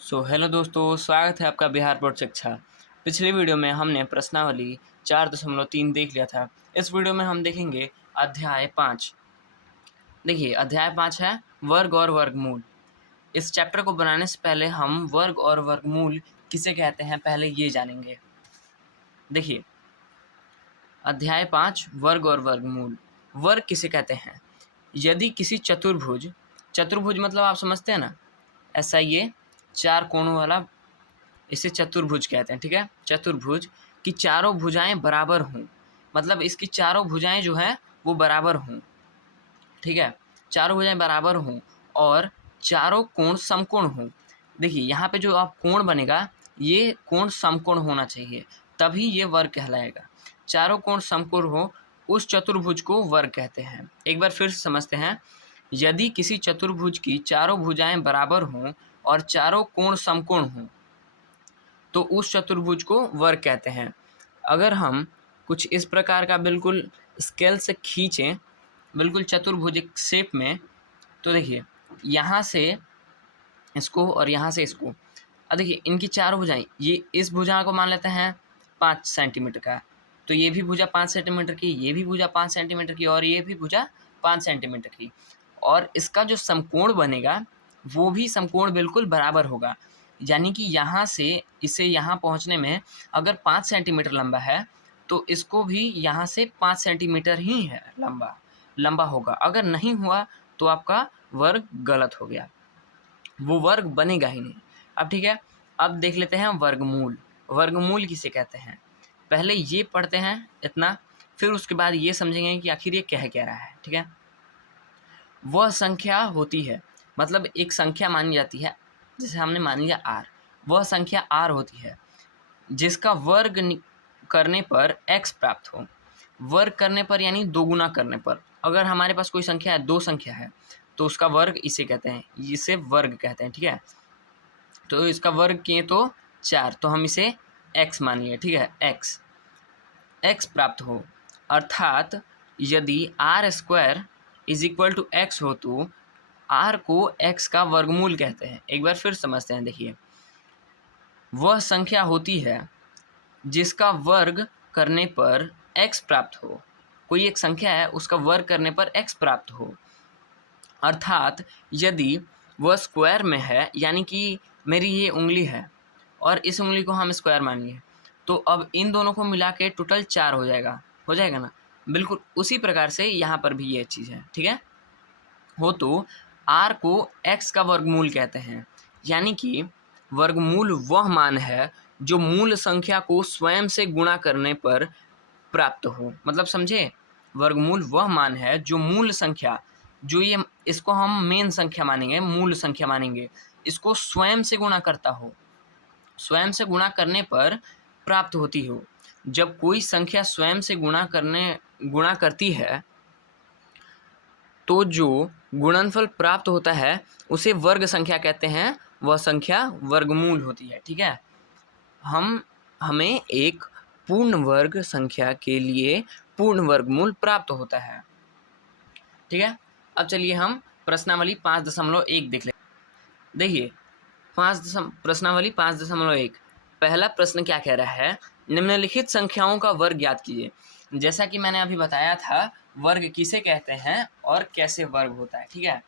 Hello दोस्तों, स्वागत है आपका बिहार बोर्ड शिक्षा। पिछली वीडियो में हमने प्रश्नावली 4.3 देख लिया था। इस वीडियो में हम देखेंगे अध्याय 5। देखिए, अध्याय 5 है वर्ग और वर्गमूल। इस चैप्टर को बनाने से पहले हम वर्ग और वर्गमूल किसे कहते हैं पहले ये जानेंगे। देखिए, अध्याय 5 वर्ग और वर्गमूल। वर्ग किसे कहते हैं? यदि किसी चतुर्भुज, चतुर्भुज मतलब आप समझते हैं ना, ऐसा ये 4 कोणों वाला, इसे चतुर्भुज कहते हैं। ठीक है, चतुर्भुज की चारों भुजाएं बराबर हों, मतलब इसकी चारों भुजाएं जो हैं वो बराबर हों। ठीक है, चारों भुजाएं बराबर हों और चारों कोण समकोण हों। देखिए, यहाँ पे जो आप कोण बनेगा ये कोण समकोण होना चाहिए, तभी ये वर्ग कहलाएगा। चारों कोण समकोण हो उस चतुर्भुज को वर्ग कहते हैं। एक बार फिर से समझते हैं। यदि किसी चतुर्भुज की चारों भुजाएं बराबर हों और चारों कोण समकोण हों तो उस चतुर्भुज को वर्ग कहते हैं। अगर हम कुछ इस प्रकार का बिल्कुल स्केल से खींचें, बिल्कुल चतुर्भुज शेप में, तो देखिए यहाँ से इसको और यहाँ से इसको, अब देखिए इनकी चारों भुजाएं, ये इस भुजा को मान लेते हैं 5 सेंटीमीटर का, तो ये भी भुजा 5 सेंटीमीटर की, ये भी भुजा 5 सेंटीमीटर की और ये भी भुजा 5 सेंटीमीटर की, और इसका जो समकोण बनेगा वो भी समकोण बिल्कुल बराबर होगा। यानी कि यहाँ से इसे यहाँ पहुँचने में अगर 5 सेंटीमीटर लंबा है तो इसको भी यहाँ से 5 सेंटीमीटर ही है लंबा होगा। अगर नहीं हुआ तो आपका वर्ग गलत हो गया, वो वर्ग बनेगा ही नहीं। अब ठीक है, अब देख लेते हैं वर्गमूल। वर्गमूल किसे कहते हैं? पहले ये पढ़ते हैं इतना, फिर उसके बाद ये समझेंगे कि आखिर ये कह क्या रहा है। ठीक है, वह संख्या होती है, मतलब एक संख्या मानी जाती है, जैसे हमने मान लिया r, वह संख्या r होती है जिसका वर्ग करने पर x प्राप्त हो। वर्ग करने पर यानी दोगुना करने पर, अगर हमारे पास कोई संख्या है, 2 संख्या है, तो उसका वर्ग इसे कहते हैं, इसे वर्ग कहते हैं। ठीक है, तो इसका वर्ग किए तो 4, तो हम इसे x मान लिए। ठीक है, x प्राप्त हो, अर्थात यदि r square is equal to x हो तो r को x का वर्गमूल कहते हैं। एक बार फिर समझते हैं। देखिए, वह संख्या होती है जिसका वर्ग करने पर x प्राप्त हो। कोई एक संख्या है, उसका वर्ग करने पर x प्राप्त हो, अर्थात यदि वह स्क्वायर में है, यानी कि मेरी ये उंगली है और इस उंगली को हम स्क्वायर मानिए, तो अब इन दोनों को मिला के टोटल 4 हो जाएगा ना। बिल्कुल उसी प्रकार से यहाँ पर भी ये चीज़ है। ठीक है, हो तो r को x का वर्गमूल कहते हैं। यानी कि वर्गमूल वह मान है जो मूल संख्या को स्वयं से गुणा करने पर प्राप्त हो। मतलब समझे, वर्गमूल वह मान है जो मूल संख्या, जो ये इसको हम मेन संख्या मानेंगे, मूल संख्या मानेंगे, इसको स्वयं से गुणा करता हो, स्वयं से गुणा करने पर प्राप्त होती हो। जब कोई संख्या स्वयं से गुणा करती है तो जो गुणनफल प्राप्त होता है उसे वर्ग संख्या कहते हैं, वह संख्या वर्गमूल होती है। ठीक है, हमें एक पूर्ण वर्ग संख्या के लिए पूर्ण वर्गमूल प्राप्त होता है। ठीक है, अब चलिए हम प्रश्नावली 5.1 देख लें। देखिए, प्रश्नावली 5.1, पहला प्रश्न क्या कह रहा है? निम्नलिखित संख्याओं का वर्ग ज्ञात कीजिए। जैसा कि मैंने अभी बताया था, वर्ग किसे कहते हैं और कैसे वर्ग होता है। ठीक है,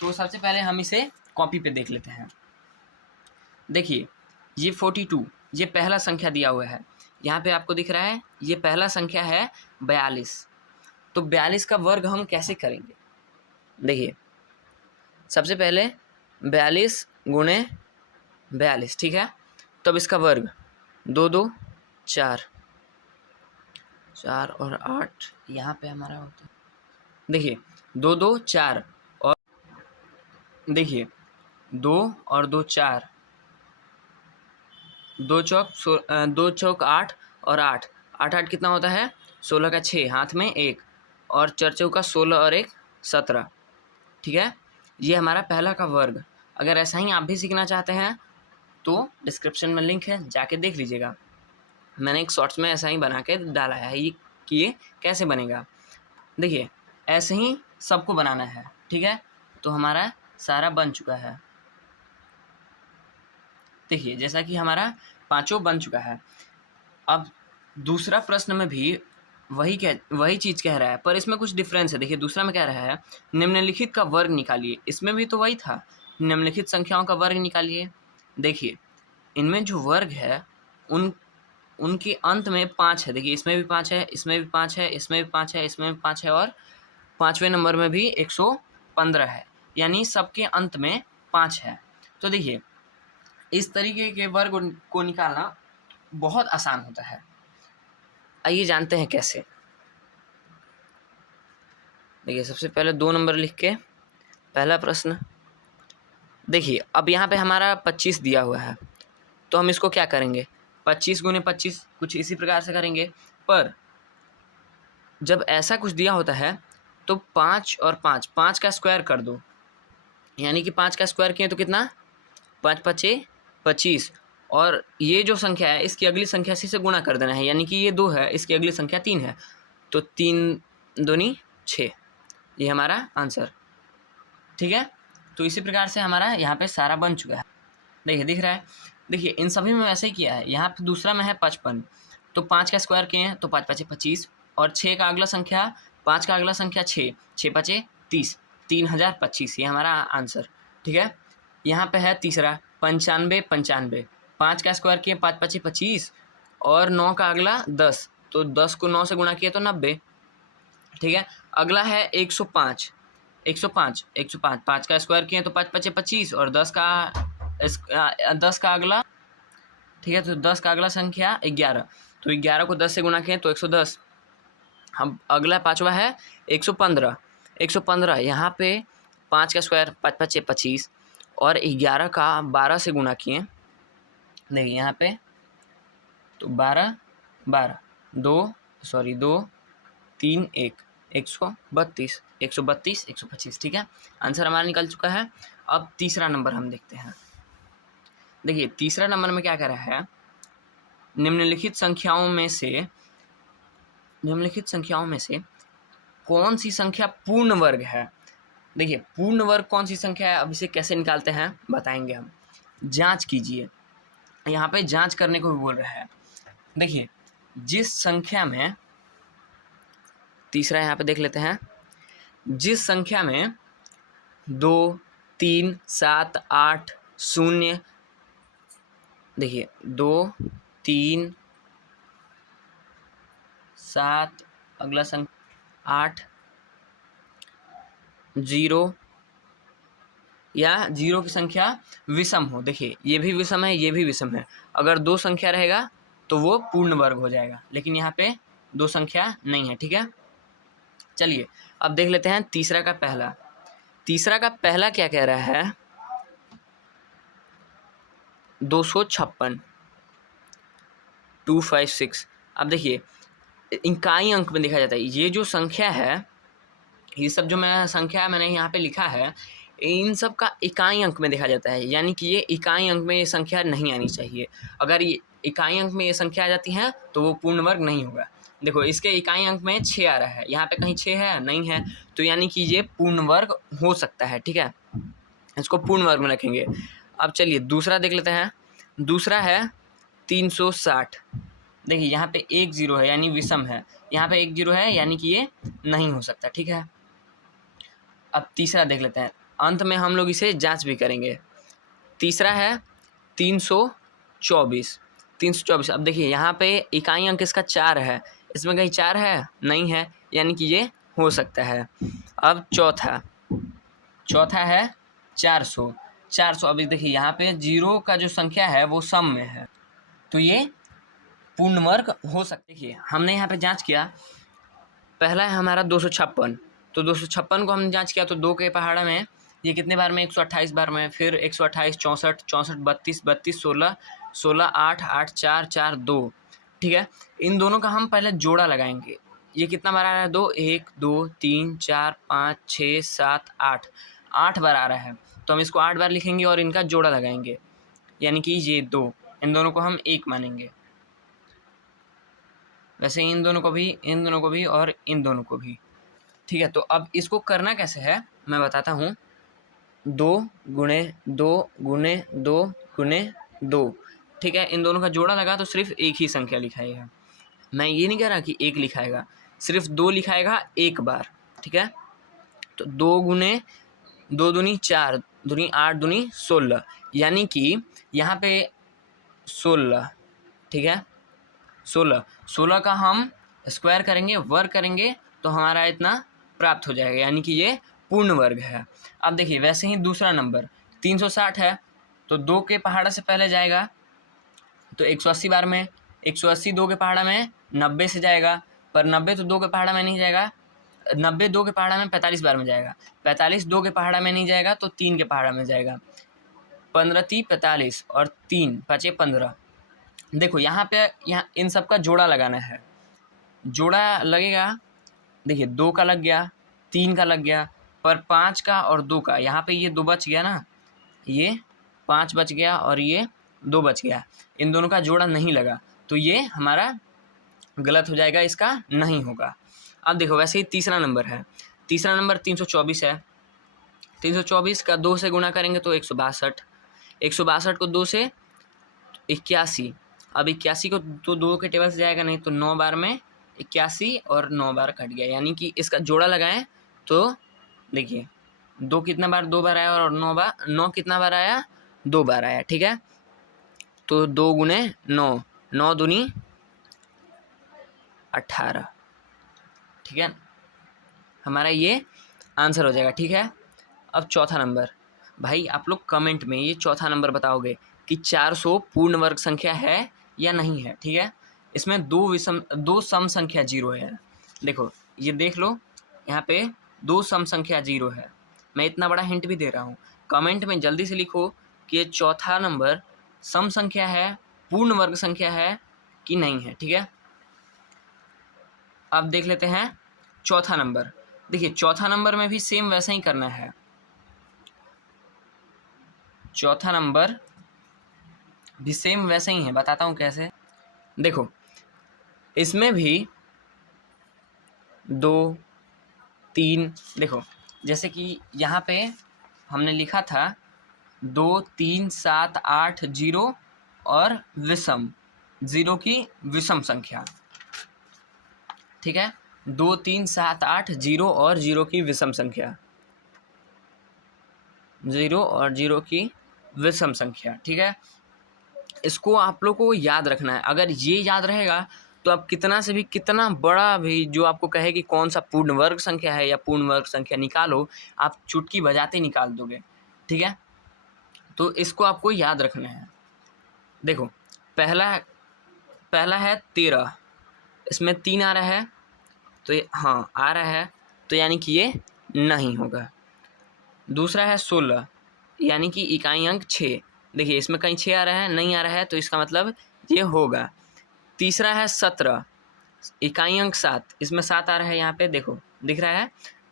तो सबसे पहले हम इसे कॉपी पे देख लेते हैं। देखिए, ये 42, ये पहला संख्या दिया हुआ है, यहाँ पे आपको दिख रहा है, ये पहला संख्या है 42। तो 42 का वर्ग हम कैसे करेंगे? देखिए, सबसे पहले 42 गुणे 42, ठीक है, तब इसका वर्ग 2 2 4, 4 और 8 यहाँ पे हमारा होता है। देखिए, 2 2 4, और देखिए 2 और 2 4, 2 चौक 8 और 8 8 8 कितना होता है? 16 का 6, हाथ में 1, और 4 चौका 16 और 1 17। ठीक है, ये हमारा पहला का वर्ग। अगर ऐसा ही आप भी सीखना चाहते हैं तो डिस्क्रिप्शन में लिंक है, जाके देख लीजिएगा। मैंने एक शॉर्ट्स में ऐसा ही बना के डाला है ये कि ये कैसे बनेगा। देखिए, ऐसे ही सबको बनाना है। ठीक है, तो हमारा सारा बन चुका है। देखिए जैसा कि हमारा पाँचों बन चुका है। अब दूसरा प्रश्न में भी वही चीज़ कह रहा है, पर इसमें कुछ डिफरेंस है। देखिए दूसरा में कह रहा है निम्नलिखित का वर्ग निकालिए। इसमें भी तो वही था, निम्नलिखित संख्याओं का वर्ग निकालिए। देखिए इनमें जो वर्ग है उनके अंत में 5 है। देखिए इसमें भी 5 है, इसमें भी 5 है, इसमें भी 5 है, इसमें भी 5 है, और 5वें नंबर में भी 115 है, यानी सबके अंत में 5 है। तो देखिए इस तरीके के वर्ग को निकालना बहुत आसान होता है। आइए जानते हैं कैसे। देखिए सबसे पहले 2 नंबर लिख के पहला प्रश्न। देखिए अब यहाँ पे हमारा 25 दिया हुआ है, तो हम इसको क्या करेंगे, 25 गुने 25 कुछ इसी प्रकार से करेंगे। पर जब ऐसा कुछ दिया होता है तो 5 और 5 का स्क्वायर कर दो, यानी कि 5 का स्क्वायर किए तो कितना, 5 पचे 25, और ये जो संख्या है इसकी अगली संख्या से गुणा कर देना है, यानी कि ये 2 है, इसकी अगली संख्या 3 है, तो 3 दूनी 6, ये हमारा आंसर। ठीक है, तो इसी प्रकार से हमारा यहाँ पे सारा बन चुका है। देखिए दिख रहा है। देखिए इन सभी में वैसे ही किया है। यहाँ पे दूसरा में है 55, तो 5 का स्क्वायर किए हैं तो 5 पचे 25, और 6 का अगला संख्या, 5 का अगला संख्या 6, 6 पचे 30, 3025, ये हमारा आंसर। ठीक है, यहाँ पे है तीसरा 95 95, 5 का स्क्वायर किए 5 पचे 25, और 9 का अगला 10, तो 10 को 9 से गुणा किए तो 90। ठीक है, अगला है 105 105 105, 5 का स्क्वायर किए तो 5 पचे 25, और 10 का अगला, ठीक है, तो 10 का अगला संख्या 11, तो 11 को 10 से गुणा किए तो 110। हम अगला पाँचवा है 115 115, यहाँ पे 5 का स्क्वायर 5 पचे 25, और 11 का 12 से गुणा किए। देखिए यहाँ पे तो 12 12 2 3 1 132 132 125। ठीक है, आंसर हमारा निकल चुका है। अब तीसरा नंबर हम देखते हैं। देखिए तीसरा नंबर में क्या कह रहा है, निम्नलिखित संख्याओं में से कौन सी संख्या पूर्ण वर्ग है। देखिए पूर्ण वर्ग कौन सी संख्या है, अब इसे कैसे निकालते हैं बताएंगे हम। जांच कीजिए, यहाँ पे जांच करने को भी बोल रहा है। देखिए जिस संख्या में, तीसरा यहाँ पे देख लेते हैं, जिस संख्या में 2 3 7 8 0, देखिए 2 3 7, अगला संख्या 8 0, या 0 की संख्या विषम हो। देखिए ये भी विषम है, ये भी विषम है। अगर 2 संख्या रहेगा तो वो पूर्ण वर्ग हो जाएगा, लेकिन यहाँ पे 2 संख्या नहीं है। ठीक है, चलिए अब देख लेते हैं तीसरा का पहला क्या कह रहा है, 256 256। अब देखिए इकाई अंक में देखा जाता है, ये जो संख्या है, ये सब जो मैंने यहाँ पे लिखा है, इन सब का इकाई अंक में देखा जाता है, यानी कि ये इकाई अंक में ये संख्या नहीं आनी चाहिए। अगर ये इकाई अंक में ये संख्या आ जाती है तो वो पूर्ण वर्ग नहीं होगा। देखो इसके इकाई अंक में 6 आ रहा है, यहाँ पे कहीं 6 है नहीं है, तो यानी कि ये पूर्ण वर्ग हो सकता है। ठीक है, इसको पूर्ण वर्ग में रखेंगे। अब चलिए दूसरा देख लेते हैं। दूसरा है 360। देखिए यहाँ पे 1 0 है, यानी विषम है, यहाँ पे 1 0 है, यानी कि ये नहीं हो सकता। ठीक है, अब तीसरा देख लेते हैं, अंत में हम लोग इसे जांच भी करेंगे। तीसरा है 324 324। अब देखिए यहाँ पे इकाई अंक इसका 4 है, इसमें कहीं 4 है नहीं है, यानी कि ये हो सकता है। अब चौथा है 400 400। अभी देखिए यहाँ पे 0 का जो संख्या है वो सम में है, तो ये पूर्ण वर्ग हो सकता है। हमने यहाँ पे जांच किया, पहला है हमारा 256, तो 256 को हमने जांच किया तो 2 के पहाड़ा में ये कितने बार में, 128 बार में, फिर 128 64 64 32 32 16 16 8 8 4 4 2। ठीक है, इन दोनों का हम पहले जोड़ा लगाएंगे। ये कितना बार आ रहा है, 2 1 2 3 4 5 6 7 8 बार आ रहा है, तो हम इसको 8 बार लिखेंगे और इनका जोड़ा लगाएंगे, यानी कि ये 2, इन दोनों को हम 1 मानेंगे। वैसे इन दोनों को भी और इन दोनों को भी। ठीक है, तो अब इसको करना कैसे है मैं बताता हूँ। 2 गुणे 2 गुणे 2 गुणे 2, ठीक है। इन दोनों का जोड़ा लगा तो सिर्फ एक ही संख्या लिखाएगा। मैं ये नहीं कह रहा कि 1 लिखाएगा, सिर्फ 2 लिखाएगा एक बार, ठीक है। तो 2 गुने 2 दूनी 4, दूनी 8, दूनी 16, यानी कि यहाँ पे 16, ठीक है। 16 का हम स्क्वायर करेंगे, वर्ग करेंगे तो हमारा इतना प्राप्त हो जाएगा, यानी कि ये पूर्ण वर्ग है। अब देखिए वैसे ही दूसरा नंबर 360 है, तो 2 के पहाड़ा से पहले जाएगा तो 180 बार में, 180 2 के पहाड़ा में 90 से जाएगा, पर 90 तो 2 के पहाड़ा में नहीं जाएगा, 90 2 के पहाड़ा में 45 बार में जाएगा, 45 2 के पहाड़ा में नहीं जाएगा तो 3 के पहाड़ा में जाएगा। 15 × 45 और 3 5 15। देखो यहाँ पे इन सब का जोड़ा लगाना है, जोड़ा लगेगा। देखिए 2 का लग गया, 3 का लग गया, पर 5 का और 2 का, यहाँ पे ये 2 बच गया ना, ये 5 बच गया और ये 2 बच गया, इन दोनों का जोड़ा नहीं लगा, तो ये हमारा गलत हो जाएगा, इसका नहीं होगा। अब देखो वैसे ही तीसरा नंबर है, तीसरा नंबर 324 है। 324 का 2 से गुणा करेंगे तो 162, 162 को 2 से 81, अब 81 को तो 2 के टेबल से जाएगा नहीं, तो 9 बार में 81 और 9 बार कट गया, यानी कि इसका जोड़ा लगाएं तो देखिए 2 कितना बार 2 बार आया और 9 कितना बार आया 2 बार आया, ठीक है। तो 2 गुने 9, 9 दूनी 18, ठीक है, हमारा ये आंसर हो जाएगा, ठीक है। अब चौथा नंबर, भाई आप लोग कमेंट में ये चौथा नंबर बताओगे कि 400 पूर्ण वर्ग संख्या है या नहीं है, ठीक है। इसमें दो सम संख्या 0 है। देखो ये देख लो, यहाँ पे 2 सम संख्या 0 है। मैं इतना बड़ा हिंट भी दे रहा हूँ, कमेंट में जल्दी से लिखो कि ये चौथा नंबर सम संख्या है, पूर्ण वर्ग संख्या है कि नहीं है, ठीक है। अब देख लेते हैं चौथा नंबर। देखिए चौथा नंबर में भी सेम वैसा ही करना है, चौथा नंबर भी सेम वैसे ही है, बताता हूँ कैसे। देखो इसमें भी 2 3, देखो जैसे कि यहाँ पे हमने लिखा था 2 3 7 8 0 और विषम 0 की विषम संख्या, ठीक है। 2 3 7 8 0 और 0 की विषम संख्या, 0 और 0 की विषम संख्या, ठीक है। इसको आप लोग को याद रखना है, अगर ये याद रहेगा तो आप कितना से भी कितना बड़ा भी जो आपको कहे कि कौन सा पूर्ण वर्ग संख्या है या पूर्ण वर्ग संख्या निकालो, आप चुटकी बजाते निकाल दोगे, ठीक है। तो इसको आपको याद रखना है। देखो पहला है 13, इसमें 3 आ रहा है, तो ये हाँ आ रहा है, तो यानी कि ये नहीं होगा। दूसरा है 16, यानी कि इकाई अंक 6, देखिए इसमें कहीं 6 आ रहा है, नहीं आ रहा है, तो इसका मतलब ये होगा। तीसरा है 17, इकाई अंक 7, इसमें 7 आ रहा है, यहाँ पे देखो दिख रहा है,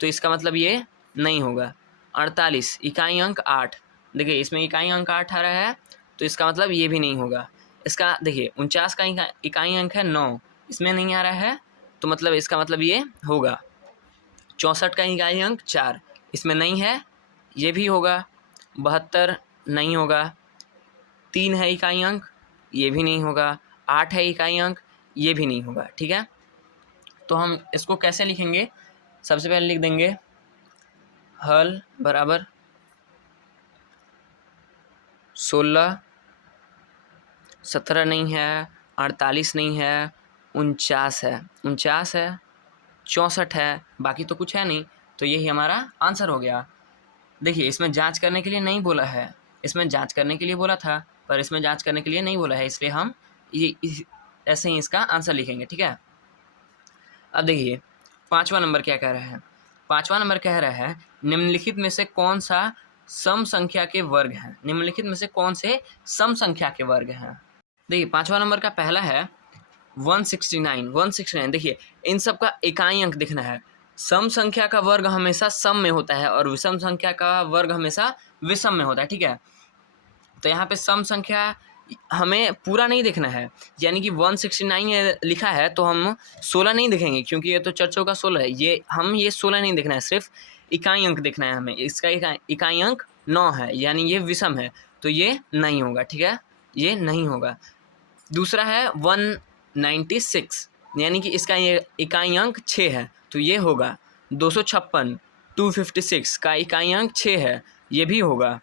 तो इसका मतलब ये नहीं होगा। 48, इकाई अंक 8, देखिए इसमें इकाई अंक 8 आ रहा है, तो इसका मतलब ये भी नहीं होगा। इसका देखिए 49 का इकाई अंक है 9, इसमें नहीं आ रहा है, तो मतलब इसका मतलब ये होगा। 64 का इकाई अंक 4, इसमें नहीं है, ये भी होगा। 72 नहीं होगा। 3 है इकाई अंक, ये भी नहीं होगा। 8 है इकाई अंक, ये भी नहीं होगा, ठीक है। तो हम इसको कैसे लिखेंगे, सबसे पहले लिख देंगे हल बराबर 16, 17 नहीं है, 48 नहीं है, 49 है, 49 है, 64 है, बाकी तो कुछ है नहीं, तो यही हमारा आंसर हो गया। देखिए इसमें जांच करने के लिए नहीं बोला है, इसमें जांच करने के लिए बोला था, पर इसमें जांच करने के लिए नहीं बोला है, इसलिए हम ये ऐसे ही इसका आंसर लिखेंगे, ठीक है। अब देखिए 5वां नंबर क्या कह रहा है। 5वां नंबर कह रहा है निम्नलिखित में से कौन सा सम संख्या के वर्ग हैं, निम्नलिखित में से कौन से सम संख्या के वर्ग हैं। देखिए 5वां नंबर का पहला है 169। देखिए इन सब का इकाई अंक दिखना है। सम संख्या का वर्ग हमेशा सम में होता है और विषम संख्या का वर्ग हमेशा विषम में होता है, ठीक है। तो यहाँ पे सम संख्या हमें पूरा नहीं देखना है, यानी कि 169 लिखा है तो हम 16 नहीं देखेंगे, क्योंकि ये तो 4 का 16 है, ये 16 नहीं देखना है, सिर्फ इकाई अंक देखना है हमें। इसका इकाई अंक 9 है, यानी ये विषम है, तो ये नहीं होगा, ठीक है। ये नहीं होगा। दूसरा है 196, यानी कि इसका ये इकाई अंक 6 है, तो ये होगा। 256 256 का इकाई अंक 6 है, ये भी होगा।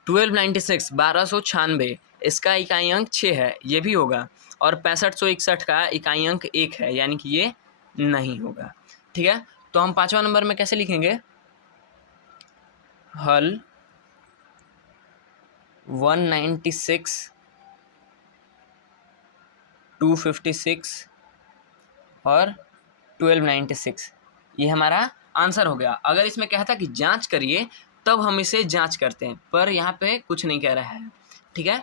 1296 1296 इसका इकाई अंक 6 है, ये भी होगा। और 6561 का इकाई अंक 1 है, यानी कि ये नहीं होगा। ठीक है, तो हम 5वां नंबर में कैसे लिखेंगे? हल 196 256 और 1296, ये हमारा आंसर हो गया। अगर इसमें कहता कि जांच करिए तब हम इसे जांच करते हैं, पर यहाँ पे कुछ नहीं कह रहा है। ठीक है,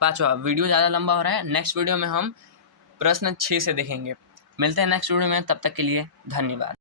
5वां। वीडियो ज़्यादा लंबा हो रहा है, नेक्स्ट वीडियो में हम प्रश्न 6 से देखेंगे। मिलते हैं नेक्स्ट वीडियो में, तब तक के लिए धन्यवाद।